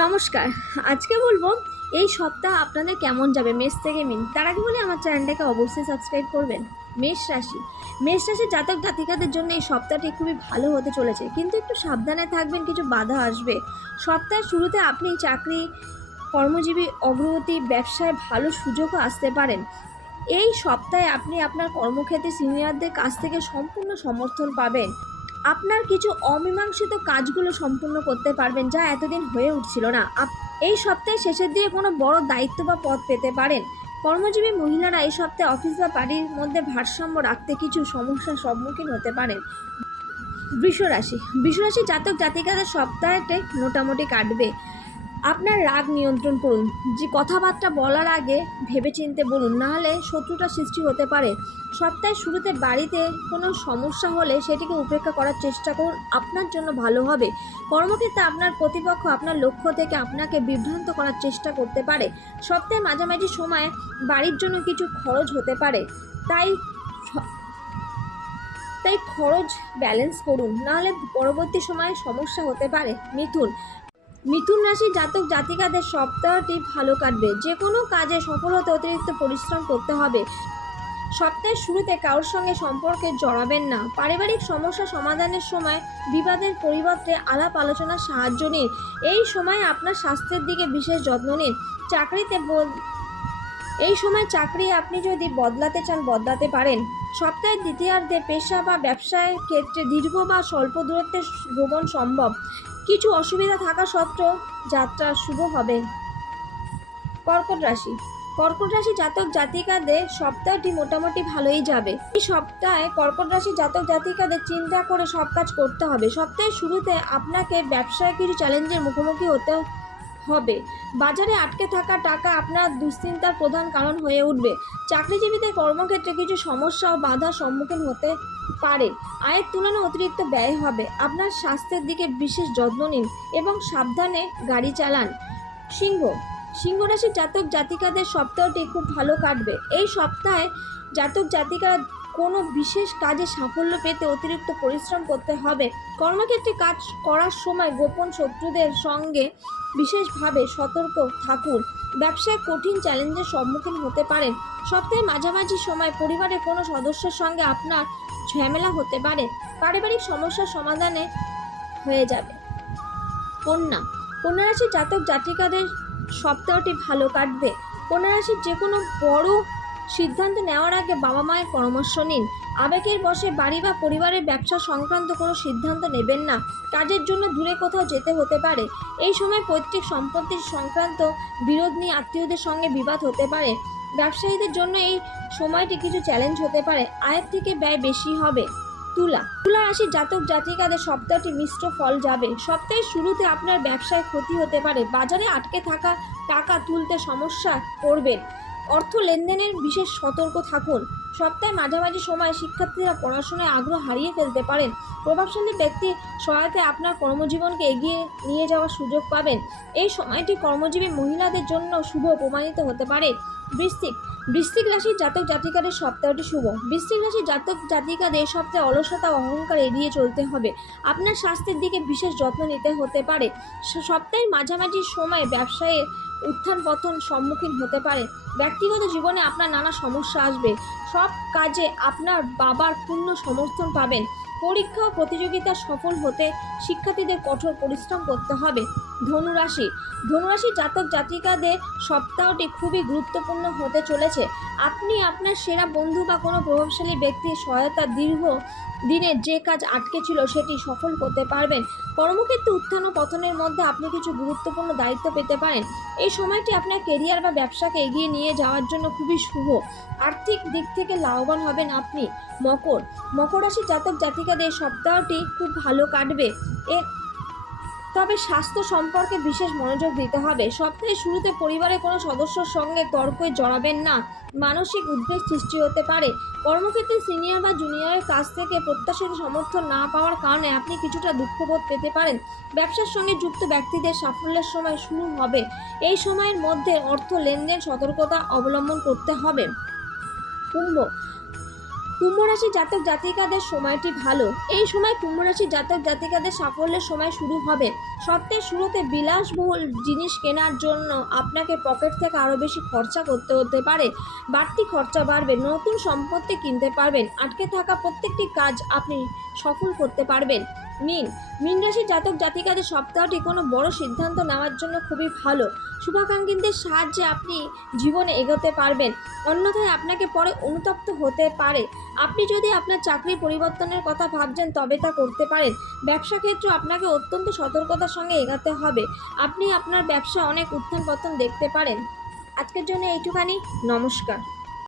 নমস্কার। আজকে বলবো এই সপ্তাহ আপনাদের কেমন যাবে মেষ থেকে মিন। তার আগে বলি আমার চ্যানেলটাকে অবশ্যই সাবস্ক্রাইব করবেন। মেষ রাশির জাতক জাতিকাদের জন্য এই সপ্তাহটি খুবই ভালো হতে চলেছে, কিন্তু একটু সাবধানে থাকবেন, কিছু বাধা আসবে। সপ্তাহের শুরুতে আপনি চাকরি, কর্মজীবী অগ্রগতি, ব্যবসায় ভালো সুযোগও আসতে পারেন। এই সপ্তাহে আপনি আপনার কর্মক্ষেত্রে সিনিয়রদের কাছ থেকে সম্পূর্ণ সমর্থন পাবেন। আপনার কিছু অমীমাংসিত কাজগুলো সম্পূর্ণ করতে পারবেন, যা এতদিন হয়ে উঠছিল না। এই সপ্তাহের শেষের দিকে কোনো বড় দায়িত্ব বা পদ পেতে পারেন। কর্মজীবী মহিলারা এই সপ্তাহে অফিস বা বাড়ির মধ্যে ভারসাম্য রাখতে কিছু সমস্যার সম্মুখীন হতে পারেন। বৃষরাশি জাতক জাতিকাদের সপ্তাহতে মোটামুটি কাটবে। আপনার রাগ নিয়ন্ত্রণ করুন, যে কথাবার্তা বলার আগে ভেবেচিন্তে বলুন, নাহলে শত্রুতা সৃষ্টি হতে পারে। সপ্তাহের শুরুতে বাড়িতে কোনো সমস্যা হলে সেটিকে উপেক্ষা করার চেষ্টা করুন, আপনার জন্য ভালো হবে। কর্মক্ষেত্রে আপনার প্রতিপক্ষ আপনার লক্ষ্য থেকে আপনাকে বিভ্রান্ত করার চেষ্টা করতে পারে। সপ্তাহের মাঝামাঝি সময়ে বাড়ির জন্য কিছু খরচ হতে পারে, তাই তাই খরচ ব্যালেন্স করুন, নাহলে পরবর্তী সময়ে সমস্যা হতে পারে। মিথুন রাশির জাতক জাতিকাদের সপ্তাহটি ভালো কাটবে। যে কোনো কাজে সফল হতে অতিরিক্ত পরিশ্রম করতে হবে। সপ্তাহের শুরুতে কারোর সঙ্গে সম্পর্কে জড়াবেন না। পারিবারিক সমস্যা সমাধানের সময় বিবাদের পরিবর্তে আলাপ আলোচনার সাহায্য নিন। এই সময় আপনার স্বাস্থ্যের দিকে বিশেষ যত্ন নিন। এই সময় চাকরি আপনি যদি বদলাতে চান বদলাতে পারেন। সপ্তাহের দ্বিতীয়ার্ধে পেশা বা ব্যবসায়ের ক্ষেত্রে দীর্ঘ বা স্বল্প দূরত্বের ভ্রমণ সম্ভব। কিছু অসুবিধা থাকা সত্ত্বেও যাত্রা শুভ হবে। কর্কট রাশি জাতক জাতিকাদের সপ্তাহটি মোটামুটি ভালোই যাবে। এই সপ্তাহে কর্কট রাশি জাতক জাতিকাদের চিন্তা করে সব কাজ করতে হবে। সপ্তাহের শুরুতে আপনাকে ব্যবসায় কিছু চ্যালেঞ্জের মুখোমুখি হতে হবে। বাজারে আটকে থাকা টাকা আপনার দুশ্চিন্তার প্রধান কারণ হয়ে উঠবে। চাকরিজীবীদের কর্মক্ষেত্রে কিছু সমস্যা ও বাধার সম্মুখীন হতে পারে। আয়ের তুলনায় অতিরিক্ত ব্যয় হবে। আপনার স্বাস্থ্যের দিকে বিশেষ যত্ন নিন এবং সাবধানে গাড়ি চালান। সিংহ রাশির জাতক জাতিকাদের সপ্তাহটি খুব ভালো কাটবে। এই সপ্তাহে জাতক জাতিকারা কোনো বিশেষ কাজে সাফল্য পেতে অতিরিক্ত পরিশ্রম করতে হবে। কর্মক্ষেত্রে কাজ করার সময় গোপন শত্রুদের সঙ্গে বিশেষভাবে সতর্ক থাকুন। ব্যবসায় কঠিন চ্যালেঞ্জের সম্মুখীন হতে পারেন। সপ্তাহের মাঝামাঝি সময় পরিবারের কোনো সদস্যের সঙ্গে আপনার ঝামেলা হতে পারে। পারিবারিক সমস্যার সমাধানে হয়ে যাবে। কন্যা রাশির জাতক জাতিকাদের সপ্তাহটি ভালো কাটবে। কন্যা রাশির যে কোনো বড় সিদ্ধান্ত নেওয়ার আগে বাবা মায়ের পরামর্শ নিন। আবেগের বশে বাড়ি বা পরিবারের ব্যবসা সংক্রান্ত কোনো সিদ্ধান্ত নেবেন না। কাজের জন্য দূরে কোথাও যেতে হতে পারে। এই সময় পৈতৃক সম্পত্তি সংক্রান্ত বিরোধ নিয়ে আত্মীয়দের সঙ্গে বিবাদ হতে পারে। ব্যবসায়ীদের জন্য এই সময়টি কিছু চ্যালেঞ্জ হতে পারে। আয়ের থেকে ব্যয় বেশি হবে। তুলা রাশির জাতক জাতিকাদের সপ্তাহটি মিশ্র ফল যাবে। সপ্তাহের শুরুতে আপনার ব্যবসায় ক্ষতি হতে পারে। বাজারে আটকে থাকা টাকা তুলতে সমস্যা পড়বেন। অর্থ লেনদেনের বিশেষ সতর্ক থাকুন। সপ্তাহে মাঝামাঝি সময়ে শিক্ষার্থীরা পড়াশোনায় আগ্রহ হারিয়ে ফেলতে পারেন। প্রভাবশালী ব্যক্তির সহায়তায় আপনার কর্মজীবনকে এগিয়ে নিয়ে যাওয়ার সুযোগ পাবেন। এই সময়টি কর্মজীবী মহিলাদের জন্য শুভ প্রমাণিত হতে পারে। বৃশ্চিক রাশির জাতক জাতিকাদের সপ্তাহটি শুভ। বৃশ্চিক রাশির জাতক জাতিকাদের সপ্তাহে অলসতা ও অহংকার এড়িয়ে চলতে হবে। আপনার স্বাস্থ্যের দিকে বিশেষ যত্ন নিতে হতে পারে। সপ্তাহের মাঝামাঝি সময়ে ব্যবসায়ে উত্থান পতন সম্মুখীন হতে পারে। ব্যক্তিগত জীবনে আপনার নানা সমস্যা আসবে। সব কাজে আপনার বাবার পূর্ণ সমর্থন পাবেন। পরীক্ষা ও প্রতিযোগিতা সফল হতে শিক্ষার্থীদের কঠোর পরিশ্রম করতে হবে। ধনুরাশির জাতক জাতিকাদের সপ্তাহটি খুবই গুরুত্বপূর্ণ হতে চলেছে। আপনি আপনার সেরা বন্ধু বা কোনো প্রভাবশালী ব্যক্তির সহায়তা দীর্ঘ দিনের যে কাজ আটকে ছিল সেটি সফল করতে পারবেন। কর্মক্ষেত্রে উত্থান ও পতনের মধ্যে আপনি কিছু গুরুত্বপূর্ণ দায়িত্ব পেতে পারেন। এই সময়টি আপনার কেরিয়ার বা ব্যবসাকে এগিয়ে নিয়ে যাওয়ার জন্য খুবই শুভ। আর্থিক দিক থেকে লাভবান হবেন আপনি। মকর রাশির জাতক জাতিকাদের সপ্তাহটি খুব ভালো কাটবে। তবে স্বাস্থ্য সম্পর্কে বিশেষ মনোযোগ দিতে হবে। সপ্তাহের শুরুতে পরিবারের কোনো সদস্যর সঙ্গে তর্কে জড়াবেন না। মানসিক উদ্বেগ সৃষ্টি হতে পারে। কর্মক্ষেত্রে সিনিয়র বা জুনিয়রের কাছ থেকে প্রত্যাশিত সমর্থন না পাওয়ার কারণে আপনি কিছুটা দুঃখবোধ পেতে পারেন। ব্যবসার সঙ্গে যুক্ত ব্যক্তিদের সাফল্যের সময় শুরু হবে। এই সময়ের মধ্যে অর্থ লেনদেন সতর্কতা অবলম্বন করতে হবে। কুম্ভ কুম্ভ রাশি জাতক জাতিকাদের সময়টি ভালো। এই সময় কুম্ভ রাশি জাতক জাতিকাদের সাফল্যের সময় শুরু হবে। সপ্তাহের শুরুতে বিলাসবহুল জিনিস কেনার জন্য আপনাকে পকেট থেকে আরও বেশি খরচা করতে হতে পারে। বাড়তি খরচা বাড়বে। নতুন সম্পত্তি কিনতে পারবেন। আটকে থাকা প্রত্যেকটি কাজ আপনি সফল করতে পারবেন। মীন রাশির জাতক জাতিকাদের সপ্তাহটি কোনো বড় সিদ্ধান্ত নেওয়ার জন্য খুবই ভালো। শুভাকাঙ্ক্ষীদের সাহায্যে আপনি জীবনে এগোতে পারবেন, অন্যথায় আপনাকে পরে অনুতপ্ত হতে পারে। আপনি যদি আপনার চাকরি পরিবর্তনের কথা ভাবছেন তবে তা করতে পারেন। ব্যবসা ক্ষেত্রে আপনাকে অত্যন্ত সতর্কতার সঙ্গে এগোতে হবে। আপনি আপনার ব্যবসা অনেক উত্থান পতন দেখতে পারেন। আজকের জন্য এইটুখানি। নমস্কার।